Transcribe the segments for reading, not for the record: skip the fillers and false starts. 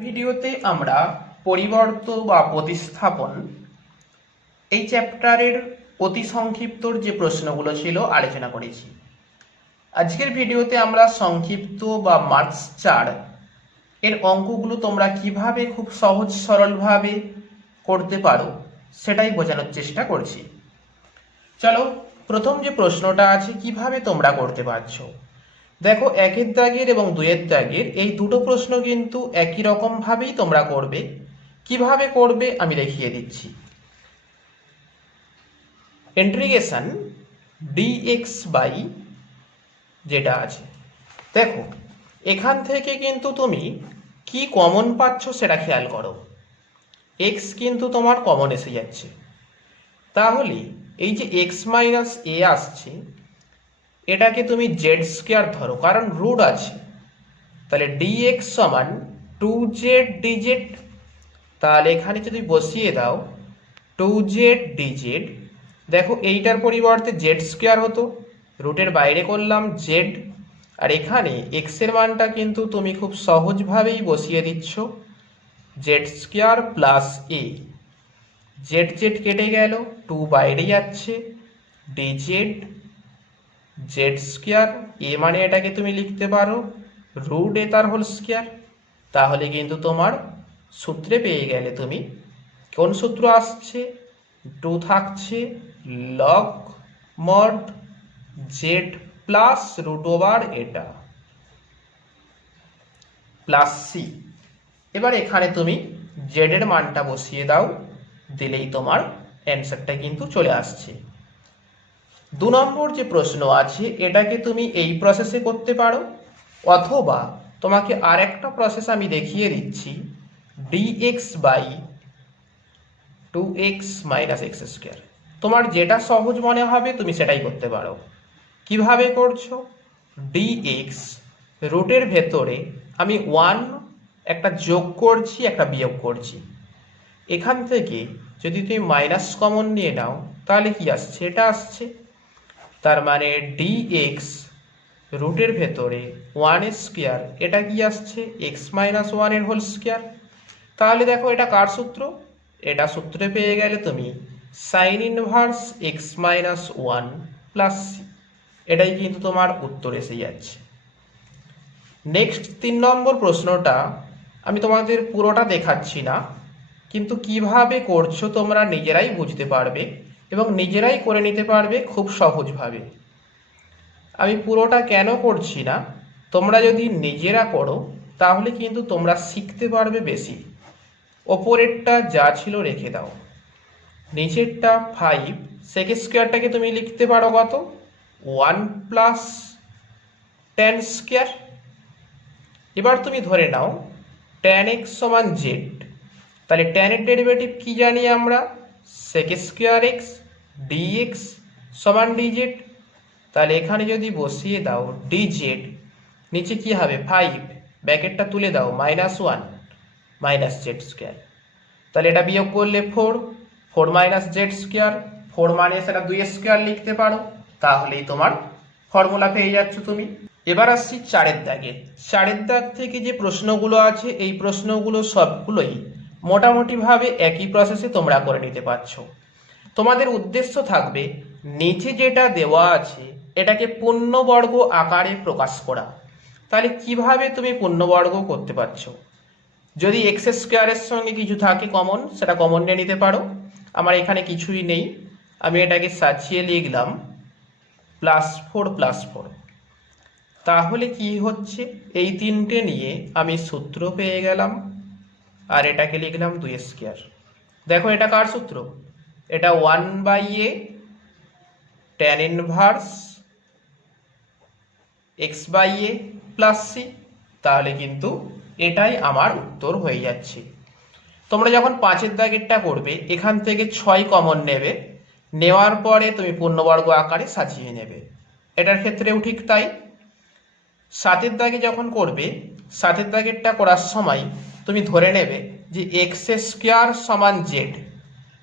ভিডিওতে আমরা পরিবর্ত বা প্রতিস্থাপন এই চ্যাপ্টারের অতি সংক্ষিপ্তর যে প্রশ্নগুলো ছিল আলোচনা করেছি। আজকের ভিডিওতে আমরা সংক্ষিপ্ত বা মার্কস 4 এর অঙ্কগুলো তোমরা কিভাবে খুব সহজ সরলভাবে করতে পারো সেটাই বোঝানোর চেষ্টা করছি। চলো, প্রথম যে প্রশ্নটা আছে কিভাবে তোমরা করতে পারছো। দেখো, 1 দাগের এবং 2 দাগের এই দুটো প্রশ্ন কিন্তু একই রকম ভাবেই তোমরা করবে। কিভাবে করবে আমি দেখিয়ে দিচ্ছি। ইন্টিগ্রেশন dx বাই যেটা আছে, দেখো এখান থেকে কিন্তু তুমি কি কমন পাচ্ছ সেটা খেয়াল করো। x কিন্তু তোমার কমন এসে যাচ্ছে, তাহলে এই যে x মাইনাস a আসছে এটাকে তুমি জেড স্কোয়ার ধরো, কারণ রুট আছে। তাহলে dx সমান 2z dz। তাহলে এখানে যদি বসিয়ে দাও 2z dz, দেখো এইটার পরিবর্তে জেড স্কোয়ার হতো, রুটের বাইরে করলাম জেড, আর এখানে x এর মানটা কিন্তু তুমি খুব সহজভাবেই বসিয়ে দিচ্ছ জেড স্কোয়ার প্লাস এ। জেড জেড কেটে গেল, 2 বাইরে যাচ্ছে, dz জেড স্কোয়ার, এ মানে এটাকে তুমি লিখতে পারো রুট এ তার হোল স্কোয়ার। তাহলে কিন্তু তোমার সূত্রে পেয়ে গেলে তুমি কোন সূত্র আসছে, 2 থাকছে log mod z plus root over এটা প্লাস সি। এবার এখানে তুমি জেড এর মানটা বসিয়ে দাও, দিলেই তোমার অ্যান্সারটা কিন্তু চলে আসছে। 2 নম্বর যে প্রশ্ন আছে এটাকে তুমি এই প্রসেসে করতে পারো, অথবা তোমাকে আর একটা প্রসেস আমি দেখিয়ে দিচ্ছি, dx by 2x minus x square. তোমার যেটা সহজ মনে হবে তুমি সেটাই করতে পারো। কিভাবে করছো, dx রুটের ভেতরে আমি 1 একটা যোগ করছি একটা বিয়োগ করছি, এখান থেকে যদি তুমি মাইনাস কমন নিয়ে নাও তাহলে কি আসছে, এটা আসছে। তার মানে dx রুটের ভেতরে 1 স্কোয়ার, এটা কি আসছে x মাইনাস 1 এর হোল স্কোয়ার। তাহলে দেখো এটা কার সূত্র, এটা সূত্রে পেয়ে গেলে তুমি sine inverse x minus 1 plus c, এটাই কিন্তু তোমার উত্তর এসে যাচ্ছে। নেক্সট 3 নম্বর প্রশ্নটা আমি তোমাদের পুরোটা দেখাচ্ছি না, কিন্তু কিভাবে করছো তোমরা নিজেরাই বুঝতে পারবে এবং নিজেরাই করে নিতে পারবে খুব সহজভাবে। আমি পুরোটা কেন করছি না, তোমরা যদি নিজেরা করো তাহলে কিন্তু তোমরা শিখতে পারবে বেশি। ওপরেরটা যা ছিল রেখে দাও, নিচেরটা 5 সেক স্কোয়ারটাকে তুমি লিখতে পারো কত, 1 প্লাস 10 স্কোয়ার। এবার তুমি ধরে নাও tan x সমান জেড, তাহলে tan এর ডেরিভেটিভ কি জানি আমরা, সেক স্কোয়ার এক্স dx সমান dz। তাহলে এখানে যদি বসিয়ে দাও dz, নিচে কি হবে 5, ব্র্যাকেটটা তুলে দাও -1 মাইনাস জেড স্কোয়ার। তাহলে এটা বিয়োগ করলে 4 মাইনাস জেড স্কোয়ার, 4 মানে সেটা 2 স্কোয়ার লিখতে পারো, তাহলেই তোমার ফর্মুলা পেয়ে যাচ্ছ তুমি। এবার আসছি 4 দাগে। 4 দাগ থেকে যে প্রশ্নগুলো আছে এই প্রশ্নগুলো সবগুলোই মোটামুটিভাবে একই প্রসেসে তোমরা করে নিতে পারছো। তোমাদের উদ্দেশ্য থাকবে নিচে যেটা দেওয়া আছে এটাকে পূর্ণবর্গ আকারে প্রকাশ করা। তাহলে কিভাবে তুমি পূর্ণবর্গ করতে পারছো, যদি এক্স স্কোয়ারের সঙ্গে কিছু থাকে কমন সেটা কমন নিয়ে নিতে পারো। আমার এখানে কিছুই নেই, আমি এটাকে সাজিয়ে লিখলাম +4 তাহলে কি হচ্ছে, এই তিনটে নিয়ে আমি সূত্র পেয়ে গেলাম, আর এটাকে লিখলাম 2 স্কোয়ার। দেখো এটা কার সূত্র, এটা 1/a tan inverse x/a plus C. তাহলে কিন্তু এটাই আমার উত্তর হয়ে যাচ্ছে। তোমরা যখন 5 দাগেরটা করবে এখান থেকে 6 কমন নেবে, নেওয়ার পরে তুমি পূর্ণবর্গ আকারে সাজিয়ে নেবে, এটার ক্ষেত্রেও ঠিক তাই। 7 দাগে যখন করবে 7 দাগেরটা করার সময় তুমি ধরে নেবে যে এক্স স্কোয়ার সমান জেড,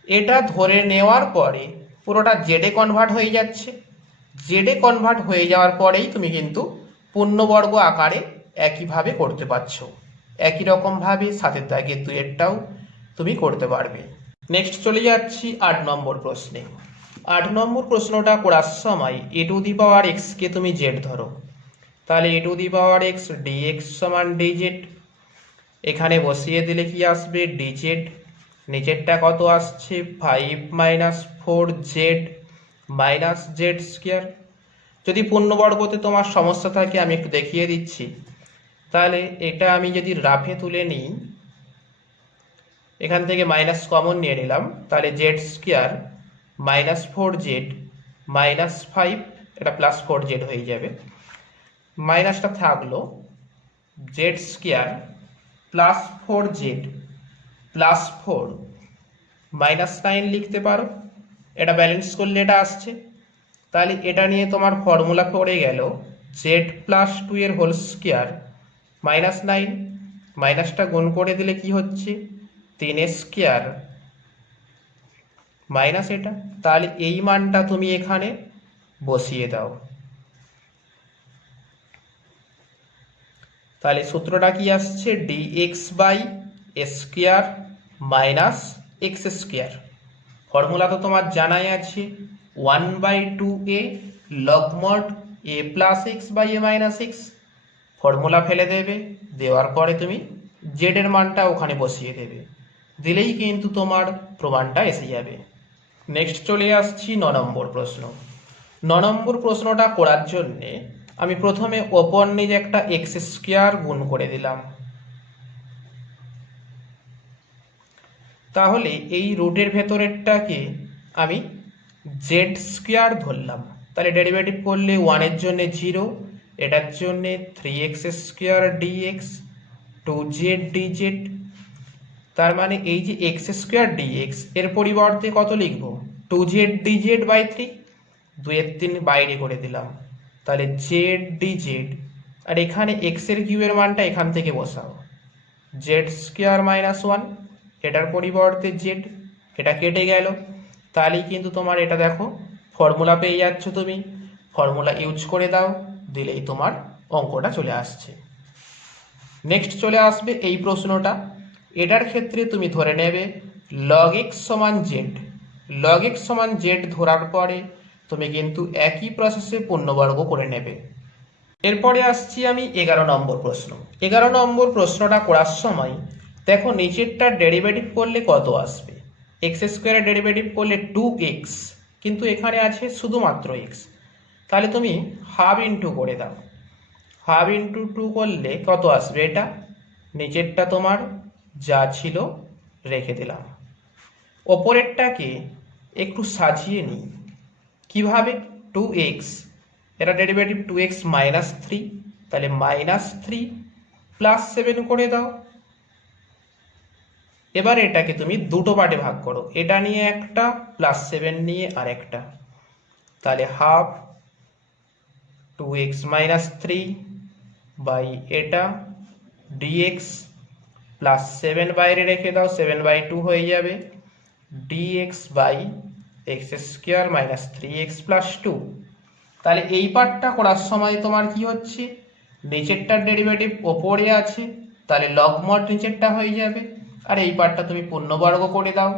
এটা ধরে নেওয়ার পরে পুরোটা জেডে কনভার্ট হয়ে যাচ্ছে, জেডে কনভার্ট হয়ে যাওয়ার পরেই তুমি কিন্তু পূর্ণবর্গ আকারে একইভাবে করতে পারছো। একই রকমভাবে সাতের দাগের দুয়েরটাও তুমি করতে পারবে। নেক্সট চলে যাচ্ছি 8 নম্বর প্রশ্নে। 8 নম্বর প্রশ্নটা করার সময় এ টু দি পাওয়ার এক্সকে তুমি জেড ধরো, তাহলে a to the power x dx সমান ডিজেড, এখানে বসিয়ে দিলে কি আসবে ডিজেড, নিচেরটা কত আসছে 5 - 4z মাইনাস জেড স্কোয়ার। যদি পূর্ণবর্গতে তোমার সমস্যা থাকে আমি একটু দেখিয়ে দিচ্ছি, তাহলে এটা আমি যদি রাফে তুলে নিই, এখান থেকে মাইনাস কমন নিয়ে নিলাম, তাহলে জেড স্কোয়ার -4z -5, এটা +4z হয়ে যাবে, মাইনাসটা থাকলো জেড স্কোয়ার +4z +4 -9 লিখতে পারো, এটা ব্যালেন্স করলে এটা আসছে। তাহলে এটা নিয়ে তোমার ফর্মুলা পড়ে গেল z+2 এর হোল স্কোয়ার -9, মাইনাসটা গুণ করে দিলে কি হচ্ছে 3 স্কোয়ার মাইনাস এটা, তাহলে এই মানটা তুমি এখানে বসিয়ে দাও। তাহলে সূত্রটা কি আসছে dx/স্কোয়ার মাইনাস এক্স স্কোয়ার, ফর্মুলা তো তোমার জানাই আছে 1/2a log mod a plus x by a minus x, formula ফেলে দেবে, দেওয়ার পরে তুমি জেড এর মানটা ওখানে বসিয়ে দেবে, দিলেই কিন্তু তোমার প্রমাণটা এসে যাবে। নেক্সট চলে আসছি 9 নম্বর প্রশ্ন। 9 নম্বর প্রশ্নটা করার জন্যে আমি প্রথমে ওপর নিচে একটা এক্স স্কোয়ার গুণ করে দিলাম, তাহলে এই রুটের ভেতরেরটাকে আমি জেড স্কোয়ার ধরলাম, তাহলে ডেরিভেটিভ করলে 1 এর জন্য 0, এটার জন্য 3x square dx 2z DZ, তার মানে এই যে এক্স স্কোয়ার ডিএক্স এর পরিবর্তে কত লিখব 2z ডিজেড বাই 3, 2 এর 3 বাইরে করে দিলাম, তাহলে জেড ডিজেড, আর এখানে এক্স এর কিউবের মানটা এখান থেকে বসাও, জেড স্কোয়ার -1, এটার পরিবর্তে জেড, এটা কেটে গেল, তাহলেই কিন্তু তোমার এটা দেখো ফর্মুলা পেয়ে যাচ্ছ, তুমি ফর্মুলা ইউজ করে দাও, দিলেই তোমার অঙ্কটা চলে আসছে। নেক্সট চলে আসবে এই প্রশ্নটা, এটার ক্ষেত্রে তুমি ধরে নেবে log x সমান জেড, log x সমান জেড ধরার পরে তুমি কিন্তু একই প্রসেসে পূর্ণবর্গ করে নেবে। এরপরে আসছি আমি 11 নম্বর প্রশ্ন। 11 নম্বর প্রশ্নটা করার সময় দেখো নিচেরটার ডেরিভেটিভ করলে কত আসবে, এক্স স্কোয়ারের ডেরিভেটিভ করলে 2x, কিন্তু এখানে আছে শুধুমাত্র x, তাহলে তুমি হাফ ইন্টু করে দাও, হাফ ইন্টু 2 করলে কত আসবে, এটা নিচেরটা তোমার যা ছিল রেখে দিলাম, ওপরেরটাকে একটু সাজিয়ে নিই, কিভাবে 2x, এটা ডেরিভেটিভ 2x -3, তাহলে -3 +7 করে দাও, এবার এটাকে তুমি দুটো পার্টে ভাগ করো, এটা নিয়ে একটা +7 নিয়ে আরেকটা, তাহলে হাফ 2x -3 বাই এটা dx +7 বাইরে রেখে দাও, 7/2 হয়ে যাবে, dx by x square -3x + 2, তাহলে এই পার্টটা করার সময় তোমার কি হচ্ছে নিচেরটার ডেরিভেটিভ ওপরে আছে, তাহলে লগ মড নিচেরটা হয়ে যাবে, আর এই পার্টটা তুমি পূর্ণবর্গ করে দাও,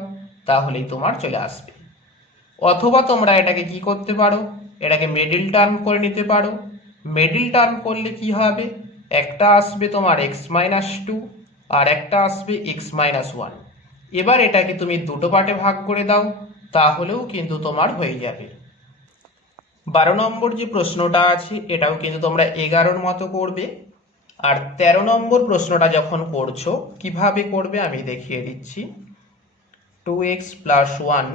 তাহলেই তোমার চলে আসবে। অথবা তোমরা এটাকে কি করতে পারো, এটাকে মিডল টার্ম করে নিতে পারো, মিডল টার্ম করলে কি হবে, একটা আসবে তোমার x - 2 আর একটা আসবে x - 1, এবার এটাকে তুমি দুটো পার্টে ভাগ করে দাও, তাহলেও কিন্তু তোমার হয়ে যাবে। 12 নম্বর যে প্রশ্নটা আছে এটাও কিন্তু তোমরা 11-র মতো করবে, আর 13 নম্বর প্রশ্নটা যখন করছো কিভাবে করবে আমি দেখিয়ে দিচ্ছি, 2x + 1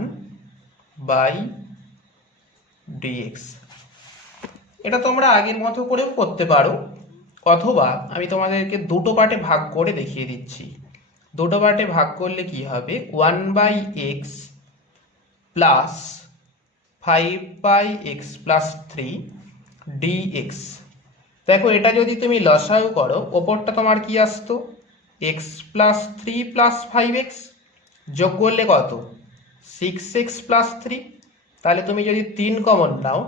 বাই dx, এটা তোমরা আগের মতো করেও করতে পারো, অথবা আমি তোমাদেরকে দুটো পার্টে ভাগ করে দেখিয়ে দিচ্ছি। দুটো পার্টে ভাগ করলে কি হবে 1/x প্লাস 5/x + 3 dx, দেখো এটা যদি তুমি লসাগু করো ওপরটা তোমার কি আসতো x + 3 + 5x, যোগ করলে কত 6x + 3, তাহলে তুমি যদি 3 কমন নাও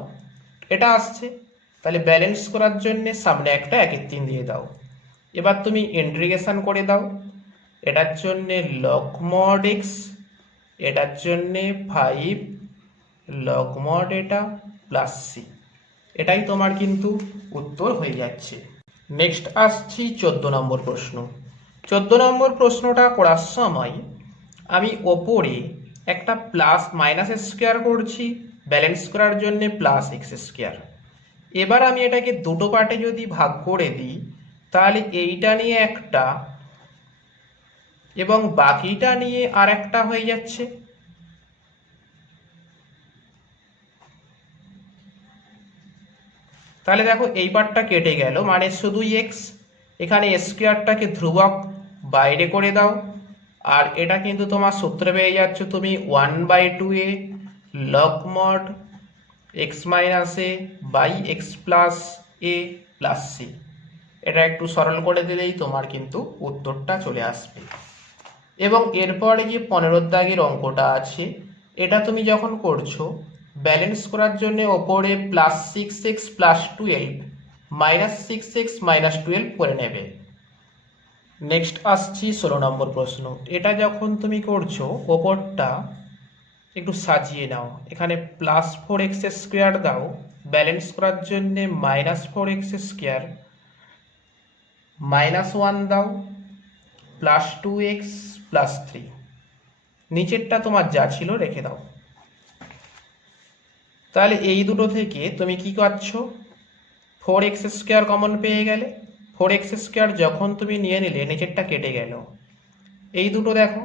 এটা আসছে, তাহলে ব্যালেন্স করার জন্য সামনে একটা 1-এর 3 দিয়ে দাও, এবার তুমি ইন্টিগ্রেশন করে দাও, এটার জন্যে লগ মড এক্স, এটার জন্যে 5 লগ মড এটা প্লাস সি, এটাই তোমার কিন্তু উত্তর হয়ে যাচ্ছে। নেক্সট আসছি 14 নম্বর প্রশ্ন। 14 নম্বর প্রশ্নটা করার সময় আমি ওপরে একটা প্লাস মাইনাস স্কোয়ার করছি, ব্যালেন্স করার জন্য প্লাস এক্স স্কোয়ার। এবার আমি এটাকে দুটো পার্টে যদি ভাগ করে দিই, তাহলে এইটা নিয়ে একটা এবং বাকিটা নিয়ে আর একটা হয়ে যাচ্ছে। তাহলে দেখো এই পার্টটা কেটে গেল, মানে শুধুই এক্স। এখানে স্কোয়ারটাকে ধ্রুবক বাইরে করে দাও, আর এটা কিন্তু তোমার সূত্রে পেয়ে যাচ্ছ তুমি 1/2a log mod x minus a by x plus a plus c. এটা একটু সরল করে দিলেই তোমার কিন্তু উত্তরটা চলে আসবে। এবং এরপরে যে 15 দাগের অঙ্কটা আছে, এটা তুমি যখন করছো ব্যালেন্স করার জন্য ওপরে plus 6x plus 12 minus 6x minus 12 করে নেবে। নেক্সট আসছি 16 নম্বর প্রশ্ন। এটা যখন তুমি করছো ওপরটা একটু সাজিয়ে নাও, এখানে প্লাস 4x স্কোয়ার দাও, ব্যালেন্স করার জন্যে মাইনাস 4x স্কোয়ার মাইনাস 1 দাও, প্লাস 2x প্লাস 3, নিচেরটা তোমার যা ছিল রেখে দাও। তাহলে এই দুটো থেকে তুমি কি পাচ্ছ, 4x স্কোয়ার কমন পেয়ে গেলে। 4x স্কোয়ার যখন তুমি নিয়ে নিলে নিচেরটা কেটে গেল, এই দুটো দেখো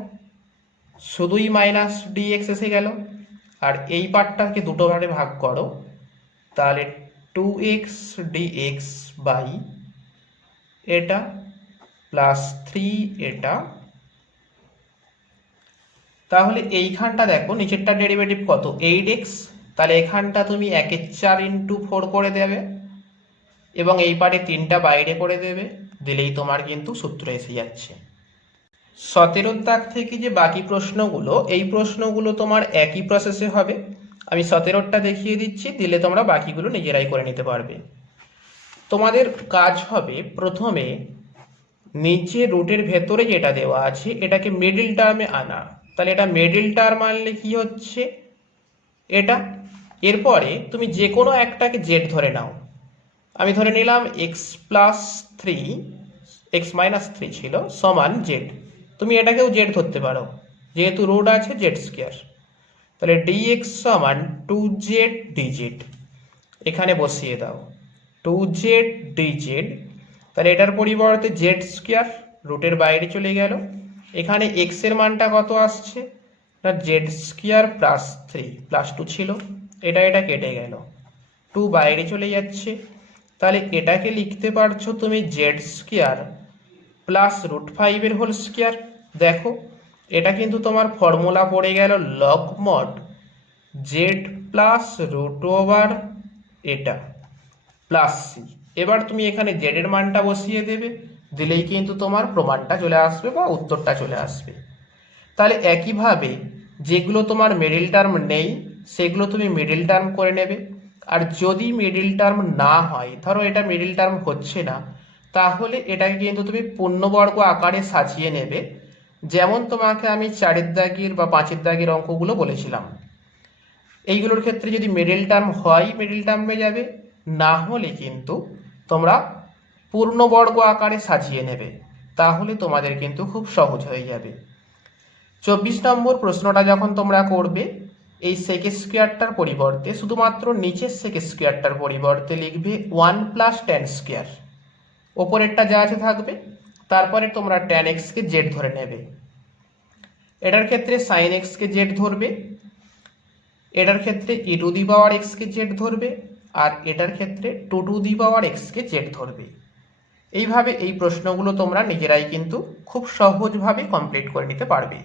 শুধুই মাইনাস ডিএক্স এসে গেল। আর এই পার্টটাকে দুটো ভাগে ভাগ করো, তাহলে 2x dx বাই এটা প্লাস 3 এটা। তাহলে এইখানটা দেখো নিচেরটা ডেরিভেটিভ কত, 8x, তাহলে এখানটা তুমি 1/4 ইন্টু 4 করে দেবে এবং এই পার্টে 3টা বাইরে করে দেবে, দিলেই তোমার কিন্তু সূত্র এসে যাচ্ছে। 17 দাগ থেকে যে বাকি প্রশ্নগুলো, এই প্রশ্নগুলো তোমার একই প্রসেসে হবে। আমি 17টা দেখিয়ে দিচ্ছি, দিলে তোমরা বাকিগুলো নিজেরাই করে নিতে পারবে। তোমাদের কাজ হবে প্রথমে নিচে রুটের ভেতরে যেটা দেওয়া আছে এটাকে মিডল টার্মে আনা। তাহলে এটা মিডল টার্ম আনলে কি হচ্ছে এটা, এরপরে তুমি যে কোনো একটাকে জেড ধরে নাও। আমি ধরে নিলাম এক্স প্লাস 3, এক্স মাইনাস 3 ছিল সমান জেড। তুমি এটাকেও জেড ধরতে পারো, যেহেতু রুট আছে জেড স্কোয়ার। তাহলে ডিএক্স সমান 2z dz, এখানে বসিয়ে দাও 2z dz। তাহলে এটার পরিবর্তে জেড স্কোয়ার রুটের বাইরে চলে গেল। এখানে এক্স এর মানটা কত আসছে না, জেড স্কোয়ার প্লাস 3 প্লাস 2 ছিল, এটা কেটে গেল, 2 বাইরে চলে যাচ্ছে। তাহলে এটাকে লিখতে পারছো তুমি জেড স্কোয়ার প্লাস রুট 5 এর হোল স্কোয়ার। দেখো এটা কিন্তু তোমার ফর্মুলা পড়ে গেল log mod z plus root over এটা প্লাস সি। এবার তুমি এখানে জেড এর মানটা বসিয়ে দেবে, দিলেই কিন্তু তোমার প্রমাণটা চলে আসবে বা উত্তরটা চলে আসবে। তাহলে একইভাবে যেগুলো তোমার মিডল টার্ম নেই সেগুলো তুমি মিডল টার্ম করে নেবে। আর যদি মিডল টার্ম না হয়, ধরো এটা মিডল টার্ম হচ্ছে না, তাহলে এটাকে কিন্তু তুমি পূর্ণবর্গ আকারে সাজিয়ে নেবে, যেমন তোমাকে আমি 4 দাগের বা 5 দাগের অঙ্কগুলো বলেছিলাম। এইগুলোর ক্ষেত্রে যদি মিডল টার্ম হয় মিডল টার্মে যাবে, না হলে কিন্তু তোমরা পূর্ণবর্গ আকারে সাজিয়ে নেবে, তাহলে তোমাদের কিন্তু খুব সহজ হয়ে যাবে। 24 নম্বর প্রশ্নটা যখন তোমরা করবে, এই সেক স্কোয়ারটার পরিবর্তে শুধুমাত্র নিচের সেক স্কোয়ারটার পরিবর্তে লিখবে 1 প্লাস ট্যান স্কোয়ার, ওপরেরটা যা আছে থাকবে, তারপরে তোমরা ট্যান এক্সকে জেড ধরে নেবে। এটার ক্ষেত্রে সাইন এক্সকে জেড ধরবে, এটার ক্ষেত্রে ই টু দি পাওয়ার এক্সকে জেড ধরবে, আর এটার ক্ষেত্রে 2 টু দি পাওয়ার এক্সকে জেড ধরবে। এইভাবে এই প্রশ্নগুলো তোমরা নিজেরাই কিন্তু খুব সহজভাবে কমপ্লিট করে নিতে পারবে।